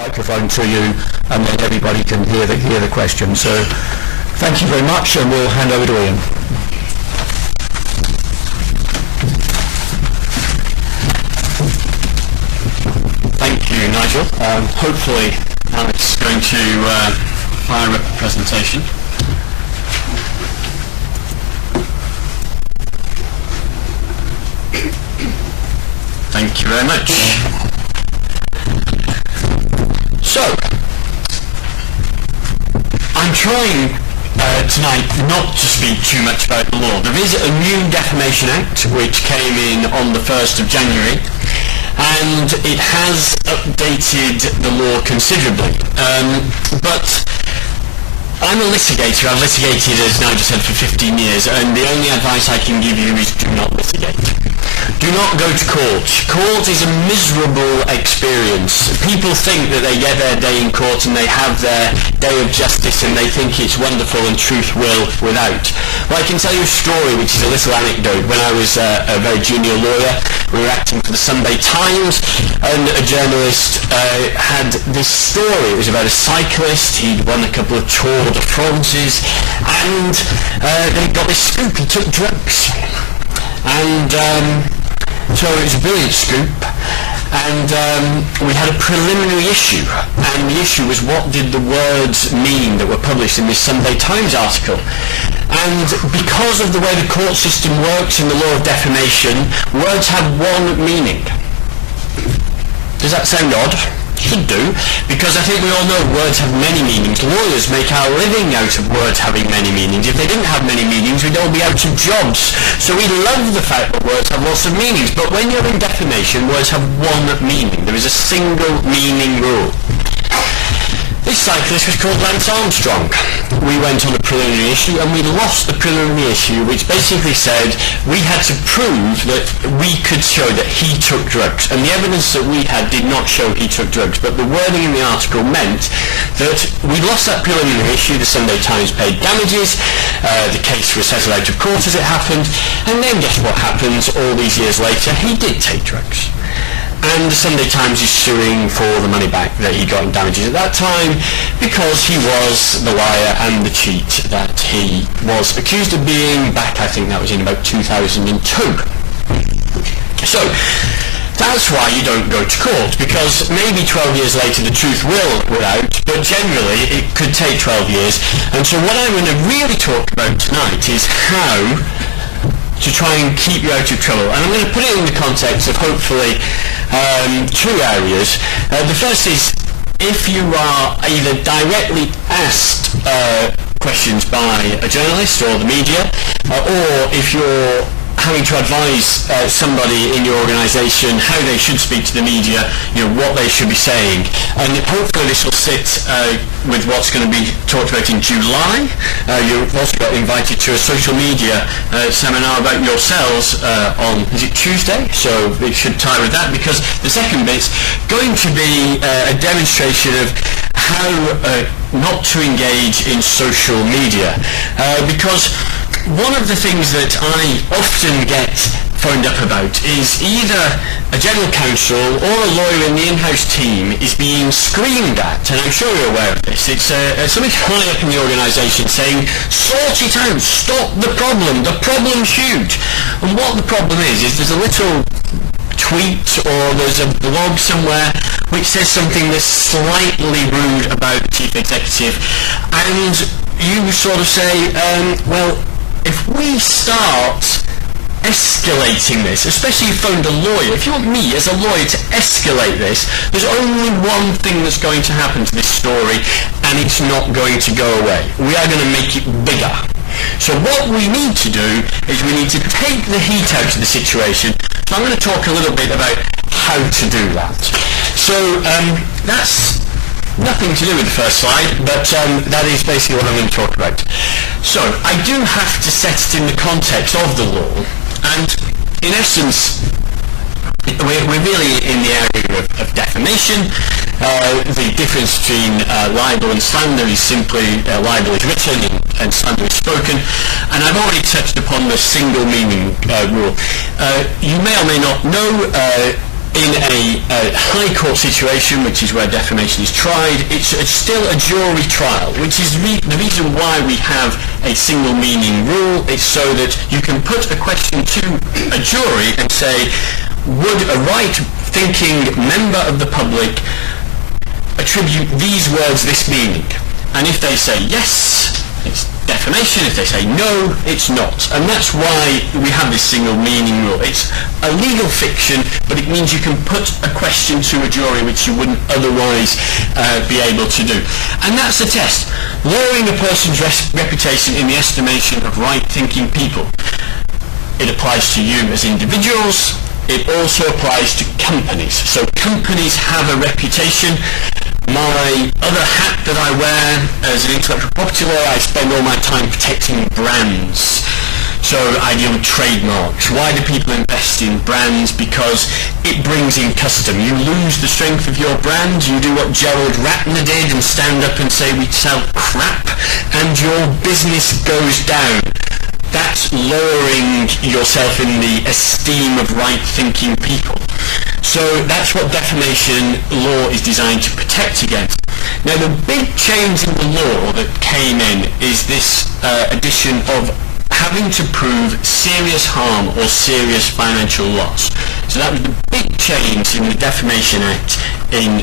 microphone to you, and then everybody can hear the question. So thank you very much, and we'll hand over to Iain. Thank you, Nigel. Hopefully Alex is going to fire up the presentation. Thank you very much. So, I'm trying tonight not to speak too much about the law. There is a new Defamation Act which came in on the 1st of January, and it has updated the law considerably. But I'm a litigator. I've litigated, as Nigel said, for 15 years, and the only advice I can give you is do not litigate. Do not go to court. Court is a miserable experience. People think that they get their day in court and they have their day of justice and they think it's wonderful and truth will without. Well, I can tell you a story which is a little anecdote. When I was a very junior lawyer, we were acting for the Sunday Times, and a journalist had this story. It was about a cyclist. He'd won a couple of Tour de France's, and they got this scoop. He took drugs. And so it was a brilliant scoop, and we had a preliminary issue, and the issue was what did the words mean that were published in this Sunday Times article. And because of the way the court system works in the law of defamation, words have one meaning. Does that sound odd? Should do, because I think we all know words have many meanings. Lawyers make our living out of words having many meanings. If they didn't have many meanings, we'd all be out of jobs. So we love the fact that words have lots of meanings, but when you're in defamation, words have one meaning. There is a single meaning rule. This cyclist was called Lance Armstrong. We went on a preliminary issue and we lost the preliminary issue, which basically said we had to prove that we could show that he took drugs. And the evidence that we had did not show he took drugs, but the wording in the article meant that we lost that preliminary issue. The Sunday Times paid damages. The case was settled out of court as it happened. And then guess what happens all these years later? He did take drugs. And the Sunday Times is suing for the money back that he got in damages at that time because he was the liar and the cheat that he was accused of being back, I think that was in about 2002. So, that's why you don't go to court, because maybe 12 years later the truth will out, but generally it could take 12 years. And so what I'm going to really talk about tonight is how to try and keep you out of trouble. And I'm going to put it in the context of hopefully two areas. The first is if you are either directly asked questions by a journalist or the media, or if you're having to advise somebody in your organisation how they should speak to the media, what they should be saying. And hopefully this will sit with what's going to be talked about in July. You've also got invited to a social media seminar about yourselves on, is it Tuesday? So it should tie with that, because the second bit's going to be a demonstration of how not to engage in social media. Because one of the things that I often get phoned up about is either a general counsel or a lawyer in the in-house team is being screamed at, and I'm sure you're aware of this. It's somebody high up in the organisation saying, sort it out, stop the problem's huge. And what the problem is there's a little tweet or there's a blog somewhere which says something that's slightly rude about the chief executive, and you sort of say, well, if we start escalating this, especially if you phoned a lawyer, if you want me as a lawyer to escalate this, there's only one thing that's going to happen to this story, and it's not going to go away. We are going to make it bigger. So what we need to do is we need to take the heat out of the situation. So I'm going to talk a little bit about how to do that. So that's nothing to do with the first slide, but that is basically what I'm going to talk about. So I do have to set it in the context of the law, and in essence we're really in the area of defamation. The difference between libel and slander is simply libel is written and slander is spoken, and I've already touched upon the single meaning rule. You may or may not know in a high court situation, which is where defamation is tried, it's still a jury trial, which is the reason why we have a single meaning rule. It's so that you can put a question to a jury and say, would a right-thinking member of the public attribute these words this meaning? And if they say yes, it's defamation. If they say no, it's not. And that's why we have this single meaning rule. It's a legal fiction, but it means you can put a question to a jury which you wouldn't otherwise be able to do. And that's the test. Lowering a person's reputation in the estimation of right-thinking people. It applies to you as individuals. It also applies to companies. So companies have a reputation. My other hat that I wear as an intellectual property lawyer, I spend all my time protecting brands. So I deal with trademarks. Why do people invest in brands? Because it brings in custom. You lose the strength of your brand, you do what Gerald Ratner did and stand up and say we sell crap, and your business goes down. That's lowering yourself in the esteem of right-thinking people. So that's what defamation law is designed to protect against. Now the big change in the law that came in is this addition of having to prove serious harm or serious financial loss. So that was the big change in the Defamation Act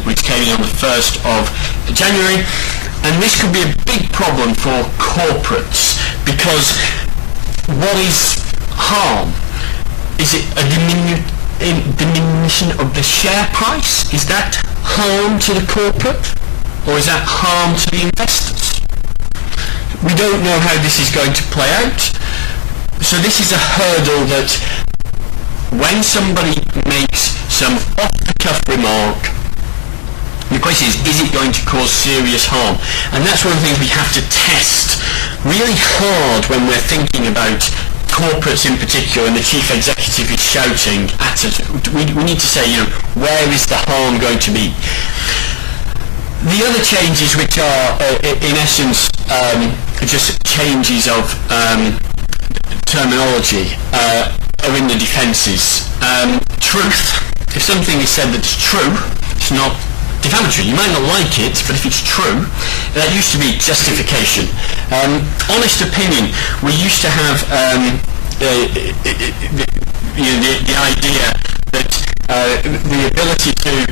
which came in on the 1st of January. And this could be a big problem for corporates, because what is harm? Is it a diminution of the share price? Is that harm to the corporate? Or is that harm to the investors? We don't know how this is going to play out. So this is a hurdle that when somebody makes some off-the-cuff remark, the question is it going to cause serious harm? And that's one of the things we have to test really hard when we're thinking about corporates in particular, and the chief executive is shouting at us. We need to say, where is the harm going to be? The other changes, which are in essence just changes of terminology, are in the defences. Truth. If something is said that's true, it's not defamatory. You might not like it, but if it's true, that used to be justification. Honest opinion. We used to have the idea that the ability to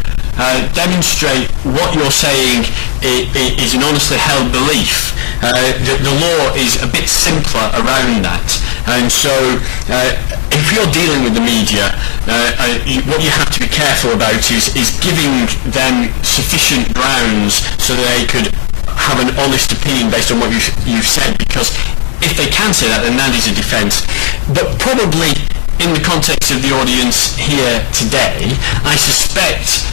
demonstrate what you're saying is an honestly held belief. The law is a bit simpler around that, and so if you're dealing with the media, what you have to be careful about is giving them sufficient grounds so that they could have an honest opinion based on what you've said, because if they can say that, then that is a defence. But probably in the context of the audience here today, I suspect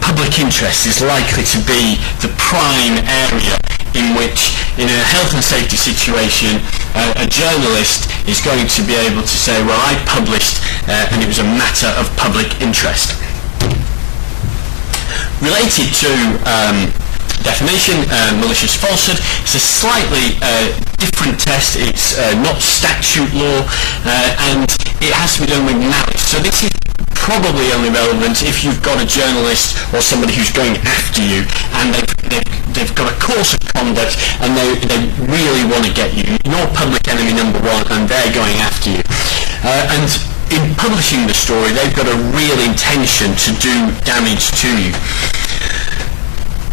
public interest is likely to be the prime area in which, in a health and safety situation, a journalist is going to be able to say, well, I published and it was a matter of public interest. Related to defamation, malicious falsehood, it's a slightly different test. It's not statute law, and it has to be done with malice. So this is probably only relevant if you've got a journalist or somebody who's going after you, and they've got a course of conduct, and they really want to get you. You're public enemy number one, and they're going after you. And in publishing the story, they've got a real intention to do damage to you.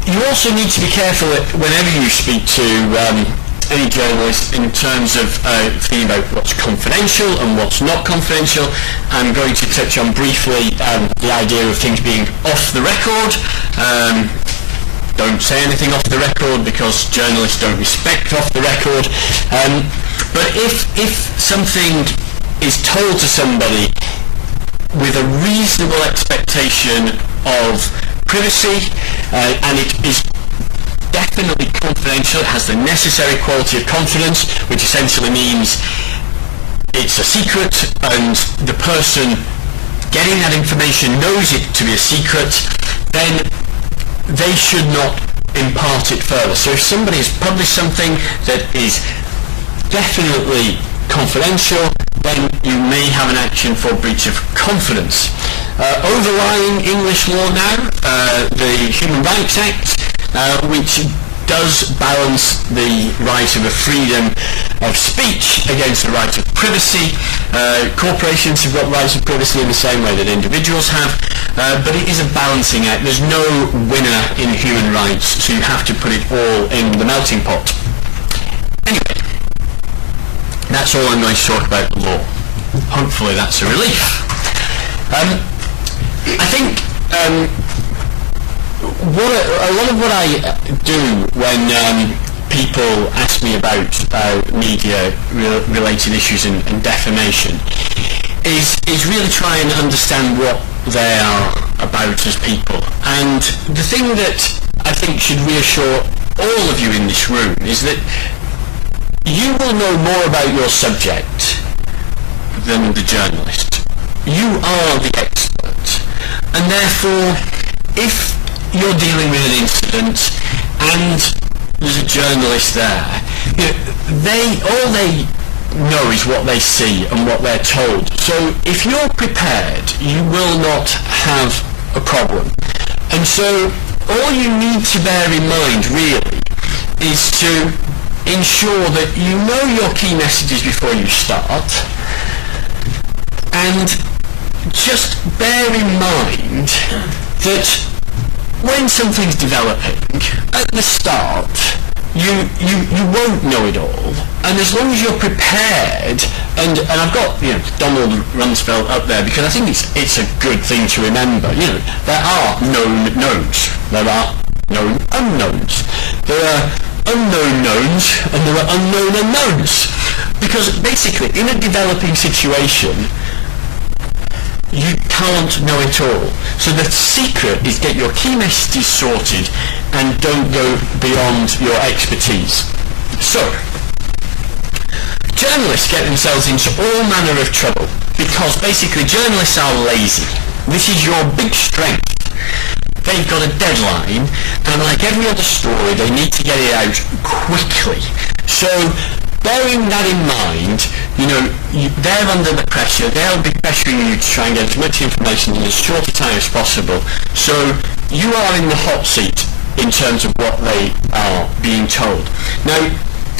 You also need to be careful whenever you speak to any journalist in terms of thinking about what's confidential and what's not confidential. I'm going to touch on briefly the idea of things being off the record. Don't say anything off the record, because journalists don't respect off the record. But if something is told to somebody with a reasonable expectation of privacy, and it is definitely confidential, it has the necessary quality of confidence, which essentially means it's a secret and the person getting that information knows it to be a secret, then they should not impart it further. So if somebody has published something that is definitely confidential, then you may have an action for breach of confidence. Overlying English law now, the Human Rights Act, which does balance the right of a freedom of speech against the right of privacy. Corporations have got rights of privacy in the same way that individuals have, but it is a balancing act. There's no winner in human rights, so you have to put it all in the melting pot. Anyway, that's all I'm going to talk about the law. Hopefully that's a relief. I think a lot of what I do when people ask me about media-related issues and defamation is really try and understand what they are about as people. And the thing that I think should reassure all of you in this room is that you will know more about your subject than the journalist. You are the expert. And therefore, if you're dealing with an incident and there's a journalist there, all they know is what they see and what they're told. So if you're prepared, you will not have a problem. And so all you need to bear in mind really is to ensure that you know your key messages before you start, and just bear in mind that when something's developing, at the start, you won't know it all, and as long as you're prepared, and I've got Donald Rumsfeld up there because I think it's a good thing to remember. There are known knowns, there are known unknowns, there are unknown knowns, and there are unknown unknowns, because basically in a developing situation you can't know it all. So the secret is get your key messages sorted and don't go beyond your expertise. So, journalists get themselves into all manner of trouble because basically journalists are lazy. This is your big strength. They've got a deadline, and like every other story, they need to get it out quickly. So, bearing that in mind, they're under the pressure. They'll be pressuring you to try and get as much information in as short a time as possible. So you are in the hot seat in terms of what they are being told. Now,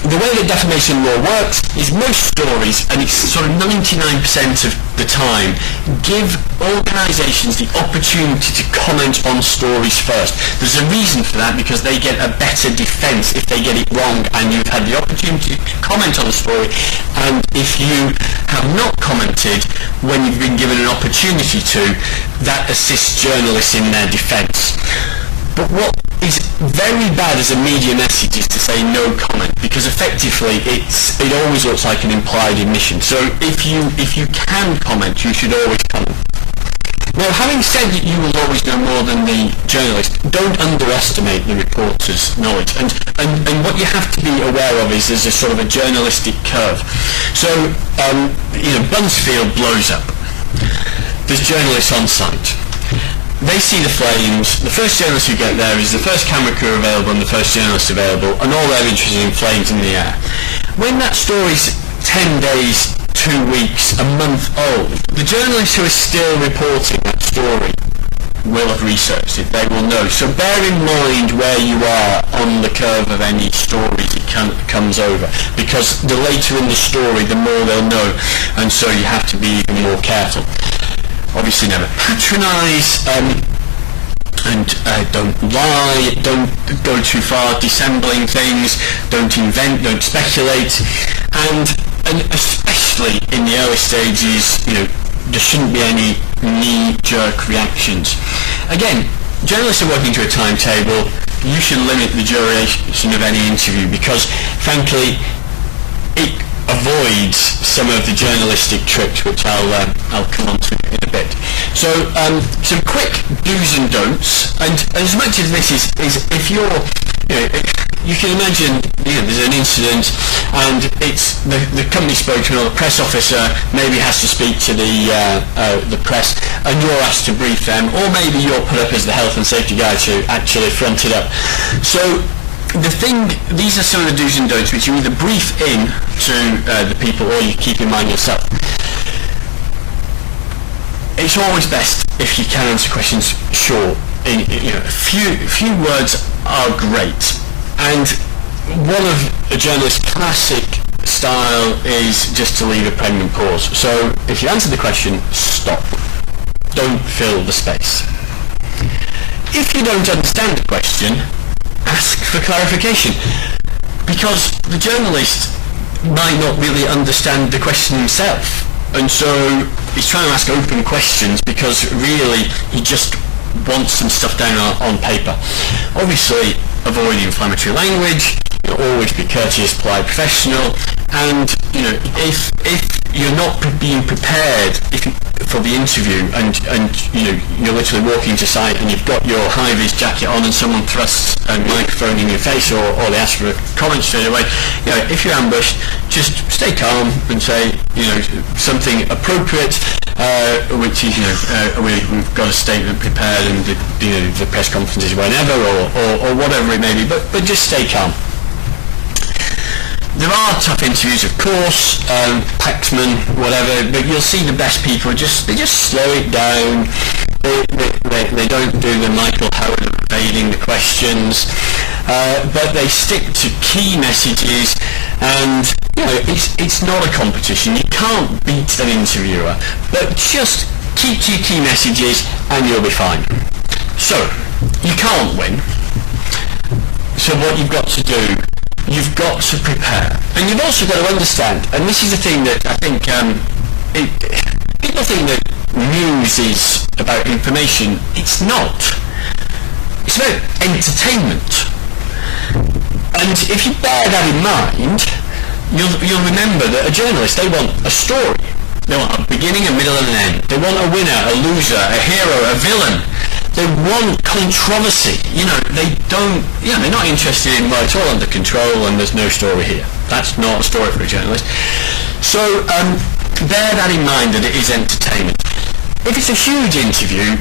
the way that defamation law works is most stories, and it's sort of 99% of the time, give organisations the opportunity to comment on stories first. There's a reason for that, because they get a better defence if they get it wrong and you've had the opportunity to comment on the story, and if you have not commented when you've been given an opportunity to, that assists journalists in their defence. But what is very bad as a media message is to say no comment, because effectively it always looks like an implied admission. So if you can comment, you should always comment. Now, having said that you will always know more than the journalist, don't underestimate the reporter's knowledge. And what you have to be aware of is there's a sort of a journalistic curve. So, Buncefield blows up. There's journalists on site. They see the flames. The first journalist who get there is the first camera crew available and the first journalist available, and all they're interested in flames in the air. When that story's 10 days, 2 weeks, a month old, the journalist who is still reporting that story will have researched it. They will know. So bear in mind where you are on the curve of any stories it comes over, because the later in the story, the more they'll know, and so you have to be even more careful. Obviously never patronise, and don't lie, don't go too far dissembling things, don't invent, don't speculate, and especially in the early stages, there shouldn't be any knee-jerk reactions. Again, journalists are working to a timetable. You should limit the duration of any interview, because frankly it avoids some of the journalistic tricks, which I'll come on to in a bit. So some quick do's and don'ts, and as much as this is if you're, you can imagine, there's an incident and it's the company spokesman or the press officer maybe has to speak to the press, and you're asked to brief them, or maybe you're put up as the health and safety guy to actually front it up. So these are some of the do's and don'ts which you either brief in to the people or you keep in mind yourself. It's always best if you can answer questions short. Few words are great, and one of a journalist's classic style is just to leave a pregnant pause. So if you answer the question, stop. Don't fill the space. If you don't understand the question, ask for clarification, because the journalist might not really understand the question himself, and so he's trying to ask open questions because really he just wants some stuff down on paper. Obviously, avoid inflammatory language. Always be courteous, polite, professional, and if you're not being prepared for the interview, and you're literally walking to site and you've got your high-vis jacket on and someone thrusts a microphone in your face, or they ask for a comment straight away, if you're ambushed, just stay calm and say something appropriate, which is we've got a statement prepared and the press conference is whenever, or whatever it may be, but just stay calm. There are tough interviews, of course, Paxman, whatever, but you'll see the best people they just slow it down. They don't do the Michael Howard of evading the questions, but they stick to key messages, and it's not a competition. You can't beat an interviewer, but just keep to your key messages and you'll be fine. So you can't win. So what you've got to do, you've got to prepare, and you've also got to understand, and this is the thing that I think people think that news is about information. It's not. It's about entertainment, and if you bear that in mind, you'll remember that a journalist, they want a story. They want a beginning, a middle and an end. They want a winner, a loser, a hero, a villain. They want controversy. They're not interested in, well, it's all under control and there's no story here. That's not a story for a journalist. So bear that in mind, that it is entertainment. If it's a huge interview,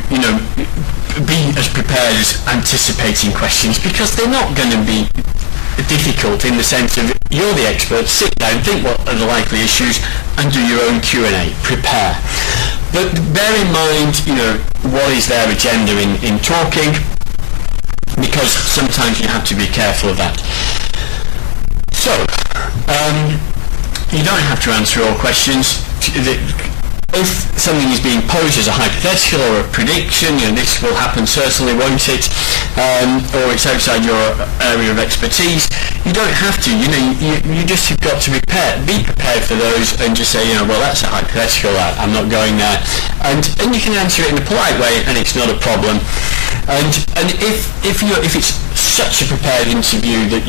be as prepared as anticipating questions, because they're not going to be difficult in the sense of you're the expert, sit down, think what are the likely issues and do your own Q&A. Prepare. But bear in mind, what is their agenda in talking, because sometimes you have to be careful of that. So, you don't have to answer all questions. If something is being posed as a hypothetical or a prediction, this will happen certainly, won't it? Or it's outside your area of expertise, you don't have to. You just have got to be prepared for those, and just say, well, that's a hypothetical. I'm not going there, and you can answer it in a polite way, and it's not a problem. And if it's such a prepared interview that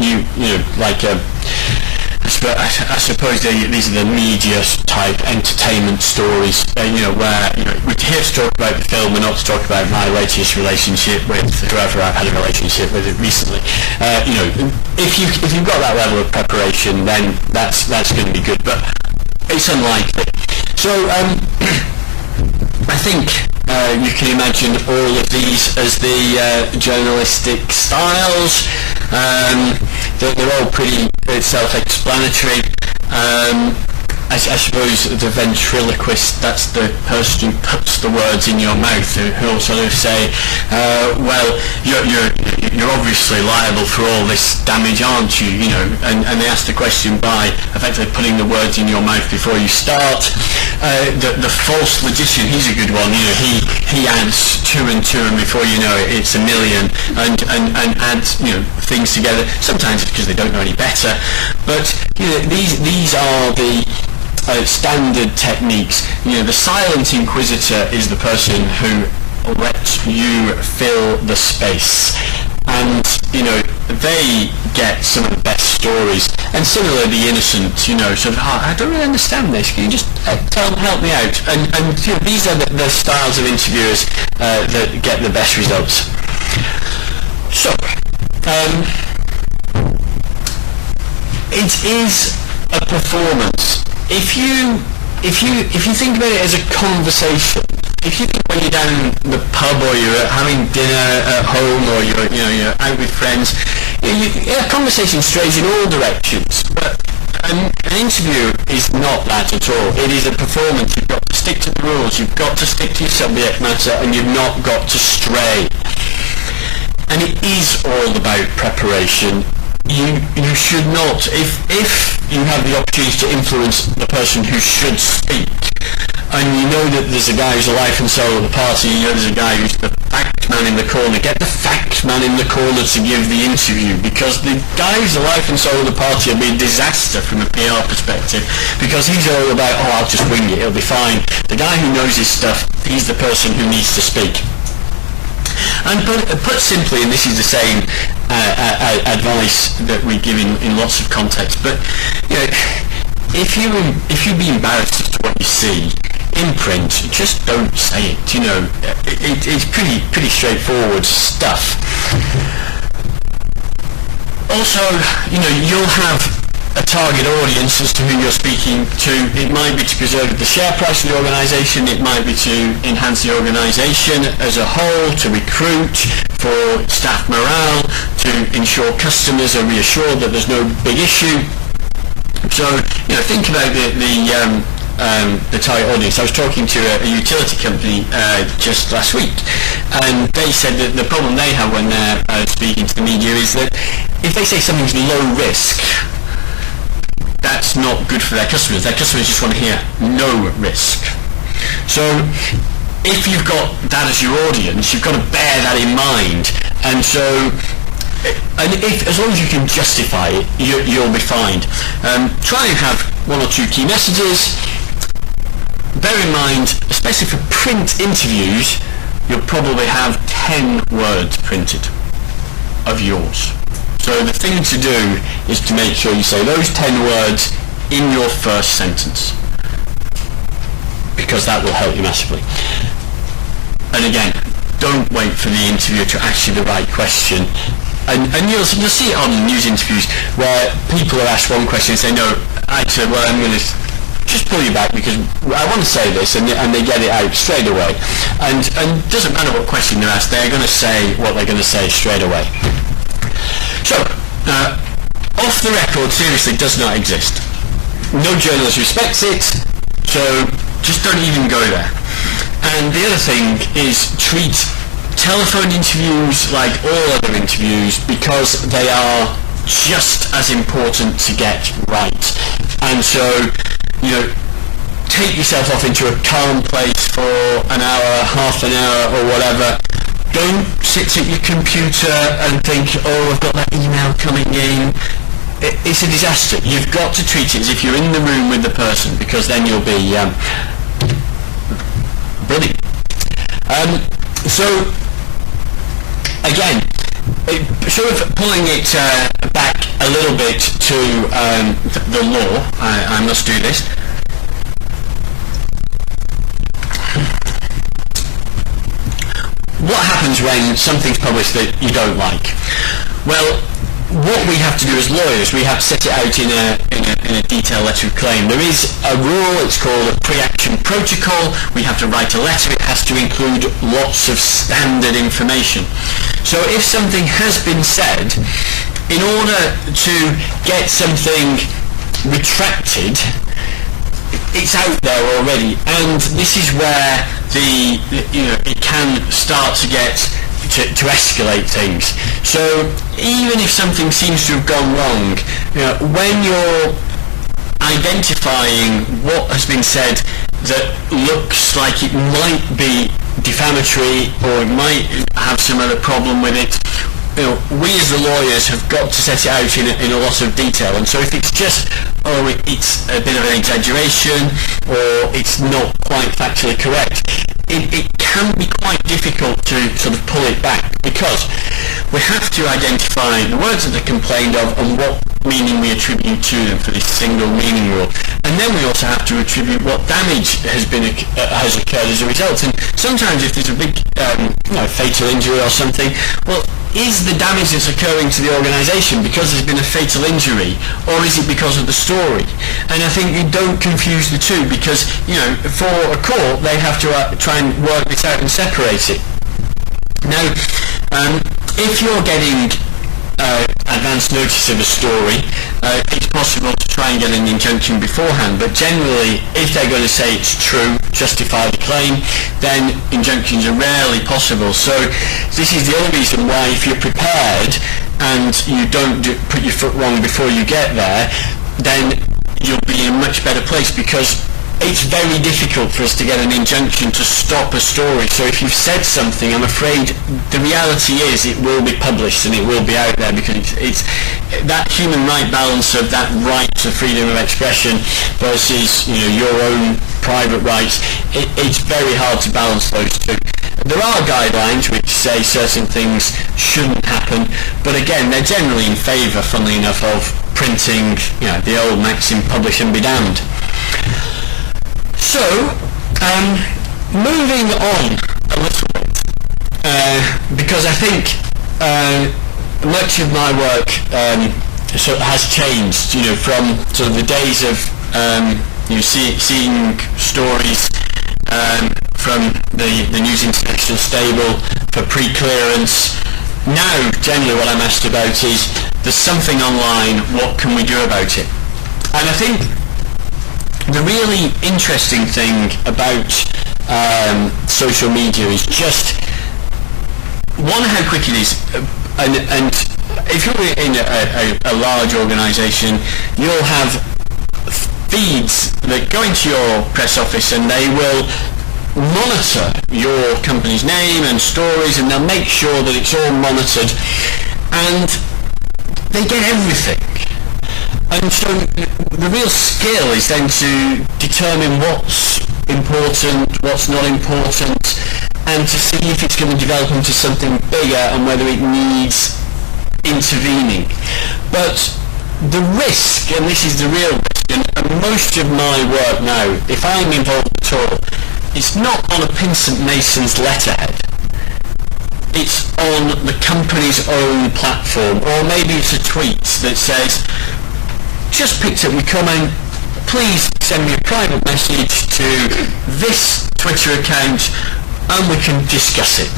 I suppose these are the media type entertainment stories, where we're here to talk about the film, we're not to talk about my latest relationship with whoever I've had a relationship with recently. If you've got that level of preparation, then that's going to be good, but it's unlikely. So I think you can imagine all of these as the journalistic styles. They're all pretty self-explanatory. I suppose the ventriloquist, that's the person who puts the words in your mouth, who'll sort of say, well, you're obviously liable for all this damage, aren't you? And they ask the question by effectively putting the words in your mouth before you start. The false logician, he's a good one. He adds 2 and 2, and before you know it, it's 1 million, and adds things together. Sometimes it's because they don't know any better, but these are the standard techniques. The silent inquisitor is the person who lets you fill the space, and they get some of the best stories. And similarly, the innocent, sort of, I don't really understand this, can you just help me out? And these are the styles of interviewers that get the best results. So it is a performance. If you think about it as a conversation, if you think when you're down the pub or you're having dinner at home or you're out with friends, conversation strays in all directions. But an interview is not that at all. It is a performance. You've got to stick to the rules. You've got to stick to your subject matter, and you've not got to stray. And it is all about preparation. You should not, if you have the opportunity to influence the person who should speak, and you know that there's a guy who's the life and soul of the party, you know there's a guy who's the fact man in the corner, get the fact man in the corner to give the interview, because the guy who's the life and soul of the party will be a disaster from a PR perspective, because he's all about, I'll just wing it, it'll be fine. The guy who knows his stuff, he's the person who needs to speak. And put simply, and this is the same advice that we give in lots of contexts, but if you be embarrassed as to what you see in print, just don't say it. It's pretty straightforward stuff. Also, you'll have a target audience as to who you're speaking to. It might be to preserve the share price of the organisation, it might be to enhance the organisation as a whole, to recruit, for staff morale, to ensure customers are reassured that there's no big issue. So, think about the target audience. I was talking to a utility company just last week, and they said that the problem they have when they're speaking to the media is that if they say something's low risk, that's not good for their customers. Their customers just want to hear no risk. So if you've got that as your audience, you've got to bear that in mind. And so, as long as you can justify it, you'll be fine. Try and have one or two key messages. Bear in mind, especially for print interviews, you'll probably have 10 words printed of yours. So the thing to do is to make sure you say those 10 words in your first sentence, because that will help you massively. And again, don't wait for the interviewer to ask you the right question. And you'll see it on news interviews where people are asked one question and say, no, actually, well, I'm going to just pull you back because I want to say this, and they get it out straight away. And it doesn't matter what question they're asked, they're going to say what they're going to say straight away. So, off the record seriously does not exist. No journalist respects it, so just don't even go there. And the other thing is treat telephone interviews like all other interviews, because they are just as important to get right. And so, take yourself off into a calm place for an hour, half an hour or whatever. Don't sit at your computer and think, I've got that email coming in. It's a disaster. You've got to treat it as if you're in the room with the person, because then you'll be brilliant. So, again, sort of pulling it back a little bit to the law, I must do this. What happens when something's published that you don't like? Well, what we have to do as lawyers, we have to set it out in a detailed letter of claim. There is a rule, it's called a pre-action protocol. We have to write a letter, it has to include lots of standard information. So if something has been said, in order to get something retracted, it's out there already, and this is where it can start to get to escalate things. So even if something seems to have gone wrong, when you're identifying what has been said that looks like it might be defamatory or it might have some other problem with it, we as the lawyers have got to set it out in a lot of detail. And so if it's just, it's a bit of an exaggeration or it's not quite factually correct, it can be quite difficult to sort of pull it back, because we have to identify the words that they're complained of and what meaning we attribute to them for this single meaning rule. And then we also have to attribute what damage has occurred as a result. And sometimes if there's a big fatal injury or something, well, is the damage that's occurring to the organisation because there's been a fatal injury, or is it because of the story? And I think you don't confuse the two, because, you know, for a court, they have to try and work this out and separate it. Now, if you're getting advance notice of a story, it's possible to try and get an injunction beforehand, but generally, if they're going to say it's true, justify the claim, then injunctions are rarely possible. So this is the other reason why, if you're prepared and you don't put your foot wrong before you get there, then you'll be in a much better place, because it's very difficult for us to get an injunction to stop a story. So if you've said something, I'm afraid the reality is it will be published and it will be out there, because it's that human right balance of that right to freedom of expression versus, you know, your own private rights. It's very hard to balance those two. There are guidelines which say certain things shouldn't happen, but again, they're generally in favour, funnily enough, of printing, you know, the old maxim, publish and be damned. So, moving on a little bit, because I think much of my work sort of has changed, you know, from sort of the days of seeing stories from the News International stable for pre-clearance. Now, generally what I'm asked about is, there's something online, what can we do about it? And I think the really interesting thing about social media is just, one, how quick it is, and if you're in a large organisation, you'll have feeds that go into your press office, and they will monitor your company's name and stories, and they'll make sure that it's all monitored, and they get everything. And so the real skill is then to determine what's important, what's not important, and to see if it's going to develop into something bigger and whether it needs intervening. But the risk, and this is the real risk, and most of my work now, if I'm involved at all, it's not on a Pinsent Mason's letterhead. It's on the company's own platform, or maybe it's a tweet that says, just picked up your comment, please send me a private message to this Twitter account and we can discuss it.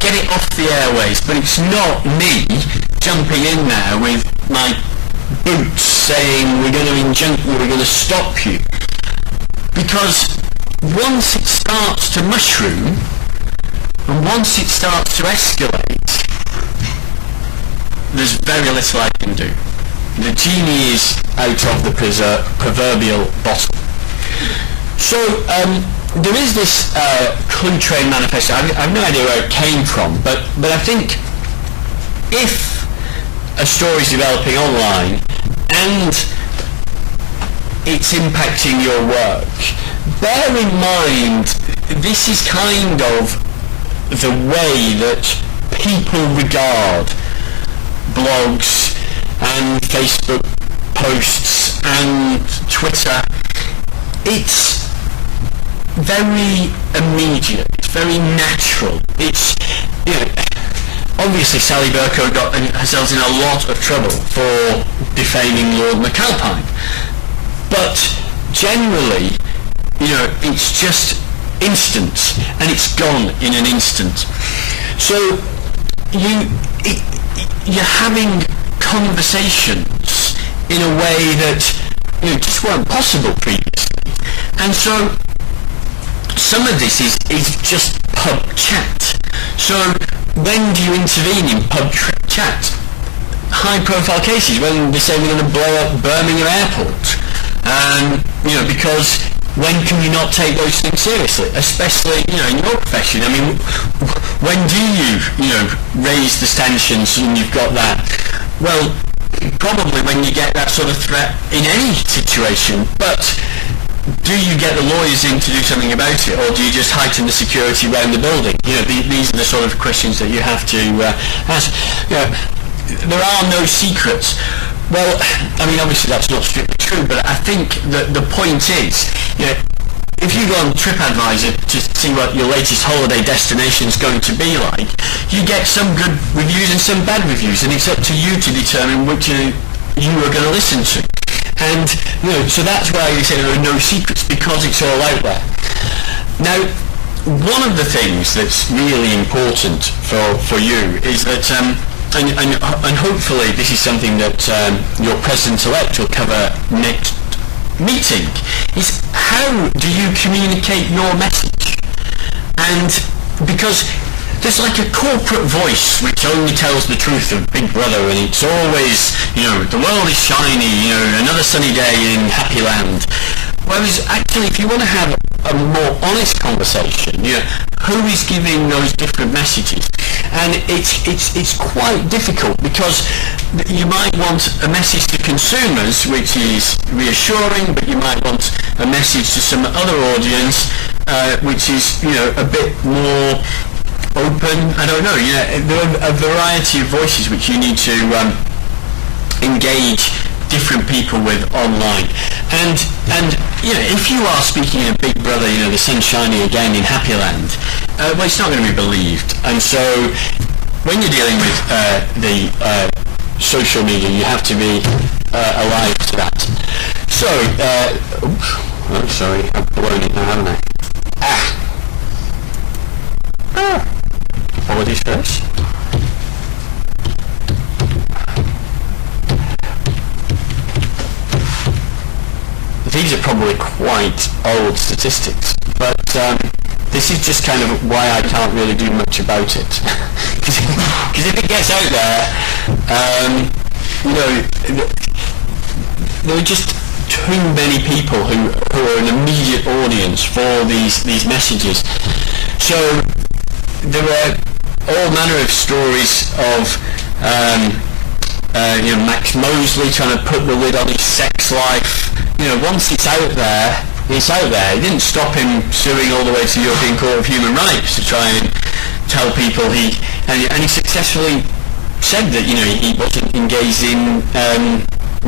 Get it off the airways, but it's not me jumping in there with my boots saying we're going to injunct you, we're going to stop you. Because once it starts to mushroom, and once it starts to escalate, there's very little I can do. The genie is out of the proverbial bottle. So there is this Clue Train manifesto. I've no idea where it came from, but I think if a story is developing online and it's impacting your work, bear in mind this is kind of the way that people regard blogs and Facebook posts and Twitter. It's very immediate, it's very natural. It's, you know, obviously Sally Bercow got herself in a lot of trouble for defaming Lord McAlpine, but generally, you know, it's just instant, and it's gone in an instant. So you're having conversations in a way that, you know, just weren't possible previously. And so some of this is just pub chat. So when do you intervene in pub chat? High profile cases, when they say we're going to blow up Birmingham Airport. You know, because when can you not take those things seriously? Especially, you know, in your profession. I mean, when do you know, raise the stanchions and you've got that? Well, probably when you get that sort of threat in any situation, but do you get the lawyers in to do something about it, or do you just heighten the security around the building? You know, these are the sort of questions that you have to ask. You know, there are no secrets. Well, I mean, obviously that's not strictly true, but I think that the point is, you know, if you go on TripAdvisor to see what your latest holiday destination is going to be like, you get some good reviews and some bad reviews, and it's up to you to determine which you are going to listen to. And so that's why we say there are no secrets, because it's all out there. Now, one of the things that's really important for you is that, and hopefully this is something that your President-elect will cover next meeting, is how do you communicate your message? And because there's like a corporate voice which only tells the truth of Big Brother, and it's always, the world is shiny, another sunny day in Happy Land. Whereas actually, if you want to have a more honest conversation, who is giving those different messages? And it's quite difficult, because you might want a message to consumers which is reassuring, but you might want a message to some other audience which is a bit more open. I don't know. There are a variety of voices which you need to engage different people with online. And if you are speaking of Big Brother, the sun's shining again in Happy Land, well, it's not going to be believed. And so when you're dealing with the social media, you have to be alive to that. So, sorry, I've blown it now, haven't I? Apologies first. These are probably quite old statistics, but this is just kind of why I can't really do much about it. Because if it gets out there, there are just too many people who are an immediate audience for these messages. So there are all manner of stories of Max Mosley trying to put the lid on his sex life. Once it's out there, it's out there. It didn't stop him suing all the way to the European Court of Human Rights to try and tell people and he successfully said that he wasn't engaged in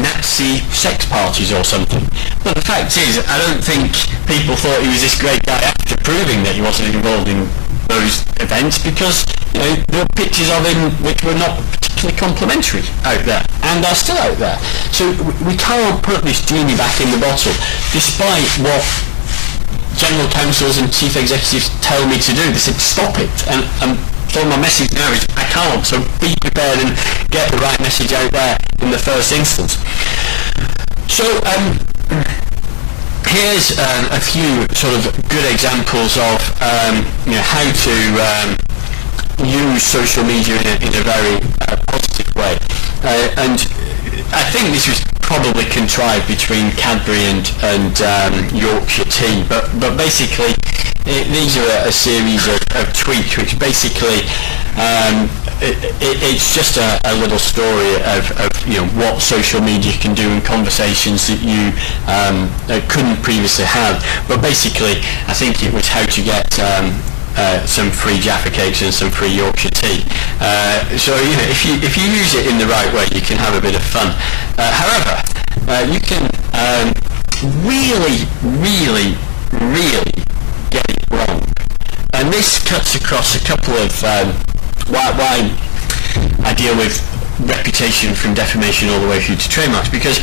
Nazi sex parties or something. But the fact is, I don't think people thought he was this great guy after proving that he wasn't involved in those events, because there were pictures of him which were not particularly complimentary out there, and are still out there. So we can't put this genie back in the bottle, despite what general counsels and chief executives tell me to do. They said stop it, and so my message now is I can't, so be prepared and get the right message out there in the first instance. So here's a few sort of good examples of how to use social media in a very positive way, and I think this was probably contrived between Cadbury and Yorkshire Tea, but basically these are a series of tweets which basically it's just a little story of what social media can do in conversations that you couldn't previously have. But basically, I think it was how to get some free Jaffa cakes and some free Yorkshire tea. So if you use it in the right way, you can have a bit of fun. However, you can really get it wrong, and this cuts across a couple of why I deal with reputation from defamation all the way through to trademarks. Because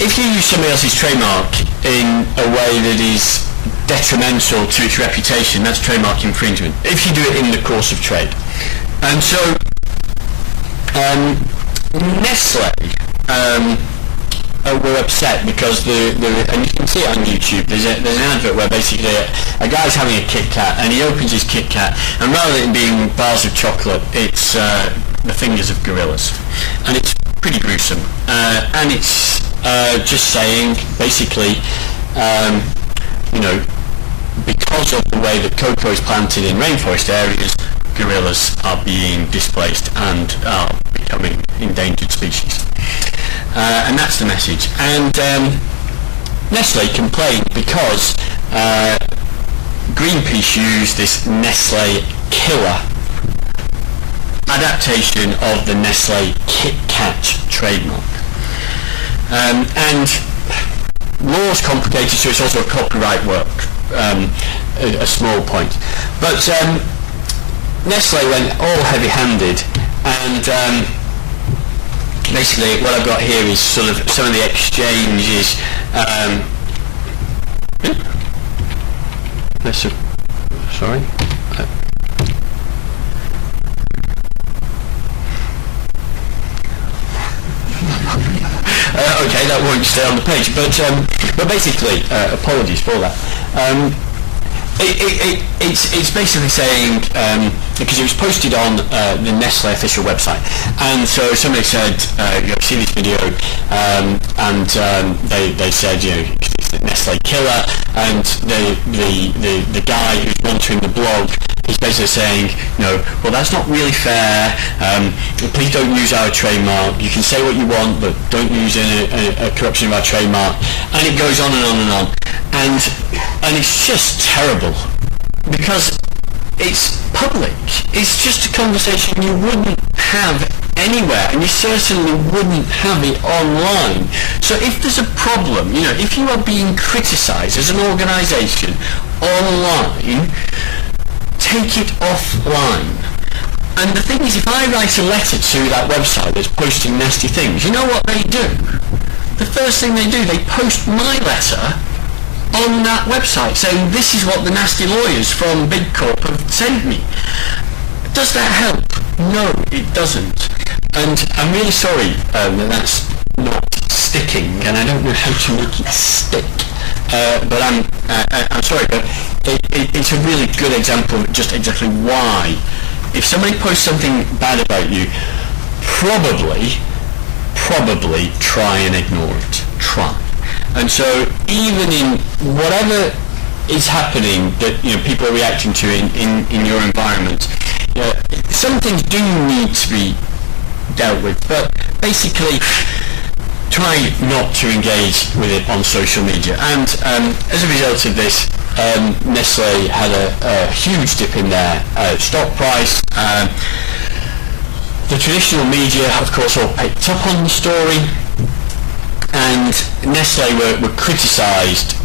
if you use somebody else's trademark in a way that is detrimental to its reputation, that's trademark infringement, if you do it in the course of trade. And so Nestle were upset because and you can see it on YouTube, there's an advert where basically a guy's having a Kit Kat and he opens his Kit Kat, and rather than being bars of chocolate, it's the fingers of gorillas, and it's pretty gruesome, and it's just saying basically because of the way that cocoa is planted in rainforest areas, gorillas are being displaced and are becoming endangered species. And that's the message. And Nestle complained because Greenpeace used this Nestle Killer adaptation of the Nestle Kit Kat trademark. And law's complicated, so it's also a copyright work, a small point. But Nestle went all heavy-handed, and basically what I've got here is sort of some of the exchanges. Sorry. Okay, that won't stay on the page, but basically, apologies for that. It's basically saying, because it was posted on the Nestle official website, and so somebody said, you've seen this video, and they said, it's the Nestle killer, and the guy who's monitoring the blog is basically saying, well, that's not really fair, please don't use our trademark, you can say what you want, but don't use a corruption of our trademark, and it goes on and on and on, and it's just terrible, because it's public, it's just a conversation you wouldn't have anywhere, and you certainly wouldn't have it online. So if there's a problem, if you are being criticised as an organisation online, take it offline. And the thing is, if I write a letter to that website that's posting nasty things, you know what they do? The first thing they do, they post my letter on that website saying this is what the nasty lawyers from Big Corp have sent me. Does that help? No, it doesn't. And I'm really sorry that that's not sticking, and I don't know how to make it stick. But I'm sorry, but it's a really good example of just exactly why. If somebody posts something bad about you, probably try and ignore it. Try. And so even in whatever is happening that people are reacting to in your environment, some things do need to be dealt with, but basically try not to engage with it on social media. And as a result of this, Nestle had a huge dip in their stock price. The traditional media, of course, all picked up on the story, and Nestle were criticised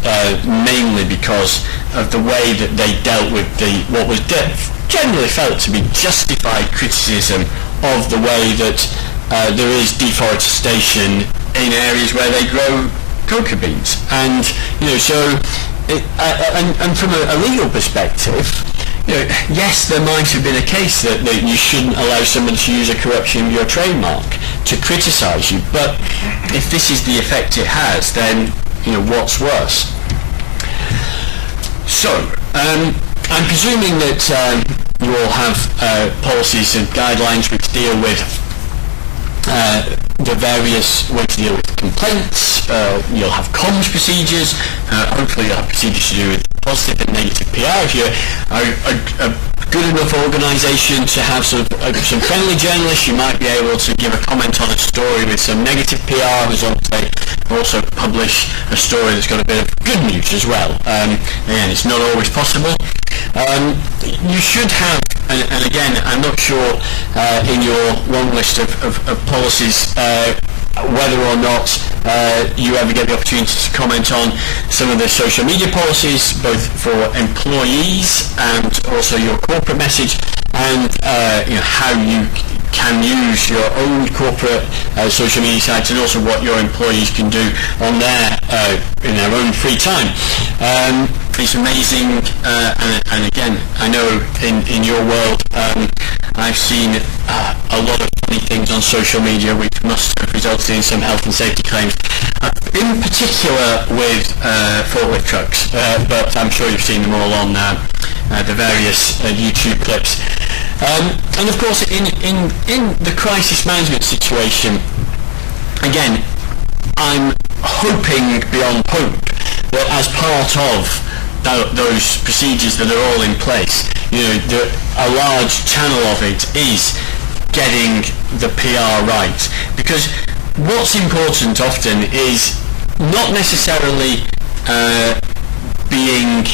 mainly because of the way that they dealt with what was generally felt to be justified criticism of the way that there is deforestation in areas where they grow cocoa beans, and so and from a legal perspective, yes, there might have been a case that you shouldn't allow somebody to use a corruption of your trademark to criticise you, but if this is the effect it has, then what's worse? So I'm presuming that you all have policies and guidelines which deal with the various ways to deal with complaints. You'll have comms procedures. Hopefully you'll have procedures to do with positive and negative PR. If you're a good enough organisation to have some friendly journalists, you might be able to give a comment on a story with some negative PR, as long as they also publish a story that's got a bit of good news as well. Again, it's not always possible. You should have, and again, I'm not sure in your long list of policies whether or not you ever get the opportunity to comment on some of the social media policies, both for employees and also your corporate message, and how you can use your own corporate social media sites, and also what your employees can do on in their own free time. It's amazing, and again, I know in your world, I've seen a lot of funny things on social media which must have resulted in some health and safety claims, in particular with forklift trucks, but I'm sure you've seen them all on the various YouTube clips. And of course, in the crisis management situation, again, I'm hoping beyond hope that as part of those procedures that are all in place, a large channel of it is getting the PR right. Because what's important often is not necessarily being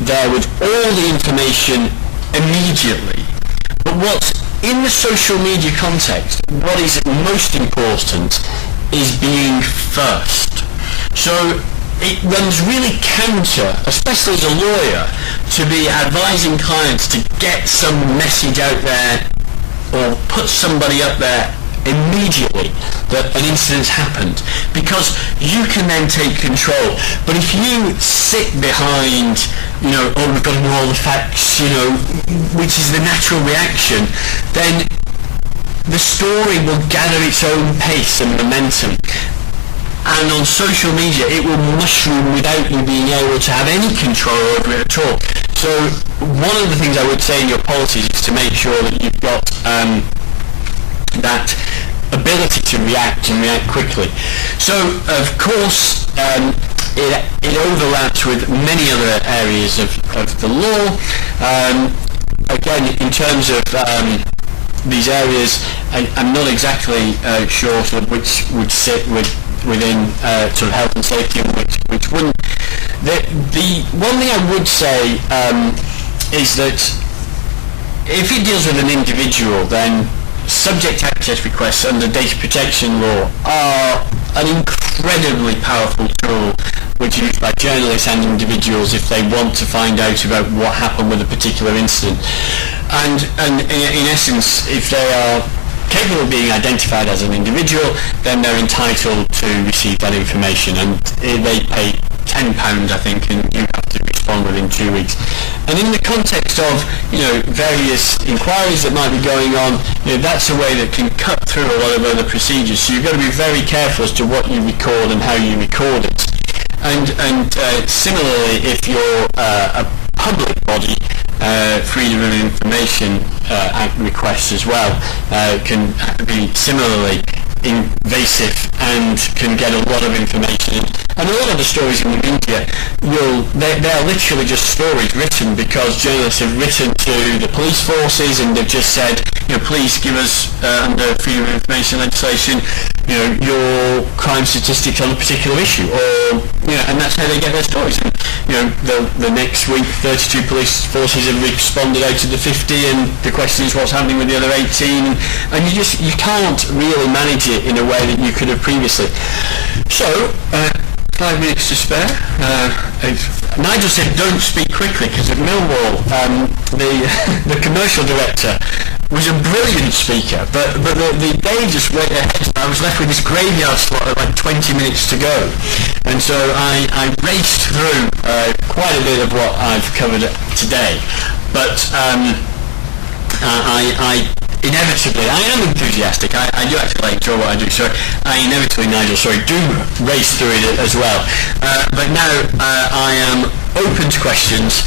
there with all the information immediately, but what's in the social media context, what is most important is being first. So it runs really counter, especially as a lawyer, to be advising clients to get some message out there or put somebody up there immediately that an incident's happened, because you can then take control. But if you sit behind, oh, we've got to know all the facts, which is the natural reaction, then the story will gather its own pace and momentum. And on social media, it will mushroom without you being able to have any control over it at all. So one of the things I would say in your policies is to make sure that you've got that ability to react and react quickly. So, of course, it overlaps with many other areas of the law. Again, in terms of these areas, I'm not exactly sure sort of which would sit within sort of health and safety and which wouldn't. The one thing I would say is that if it deals with an individual, then subject access requests under data protection law are an incredibly powerful tool which is used by journalists and individuals if they want to find out about what happened with a particular incident. And in essence, if they are capable of being identified as an individual, then they're entitled to receive that information, and they pay £10, I think, and you have to respond within 2 weeks. And in the context of various inquiries that might be going on, that's a way that can cut through a lot of other procedures. So you've got to be very careful as to what you record and how you record it. And similarly, if you're a public body, Freedom of Information Act requests as well can be similarly invasive and can get a lot of information. And a lot of the stories in the media, they are literally just stories written because journalists have written to the police forces and they've just said, please give us, under Freedom of Information legislation, your crime statistics on a particular issue, or and that's how they get their stories. And the next week, 32 police forces have responded out of the 50, and the question is what's happening with the other 18, and you can't really manage it in a way that you could have previously. So 5 minutes to spare. Nigel said don't speak quickly, because at Millwall the commercial director was a brilliant speaker, but the day just went ahead. I was left with this graveyard slot of like 20 minutes to go, and so I raced through quite a bit of what I've covered today. But I inevitably, I am enthusiastic. I do actually enjoy what I do, so I inevitably, Nigel, do race through it as well. But now I am open to questions.